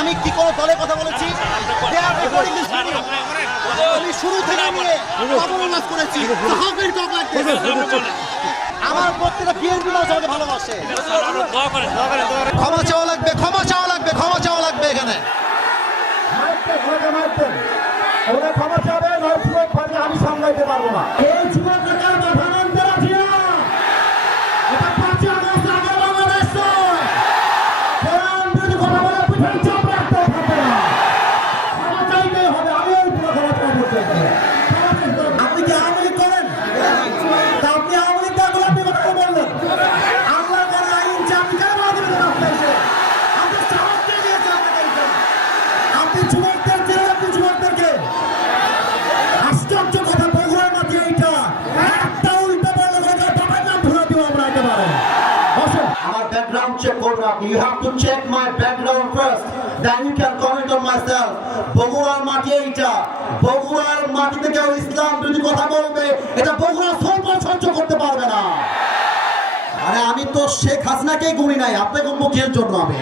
আমি কি কোনো দলের কথা বলেছি. আমি শুরু থেকে নিয়ে করেছি? আমার প্রত্যেকটা বিএনপি মানুষ ভালোবাসে। ক্ষমা চাওয়া লাগবে, ক্ষমা চাওয়া লাগবে, ক্ষমা চাওয়া লাগবে এখানে। ক্ষমা চাবে আমি সামলাইতে পারব না। যুবকদের জেলে যুবকদেরকে। আশ্চর্য কথা, বগুড়ার মাঝে এইটা। একটা উল্টো বললে ওদের বাবার নাম ধরে দিব আমরা একেবারে। আমার ব্যাকগ্রাউন্ড চেক করবেন আপনি you have to check my background first then you can comment on my self বগুড়ার মাটি এইটা। বগুড়ার মাটিতে কেউ ইসলাম বিরোধী কথা বলবে, এটা বগুড়া সরকার সহ্য করতে পারবে না। আরে আমি তো শেখ হাসিনাকেই গুনি নাই আপনাকে মুখের জন্য আমি?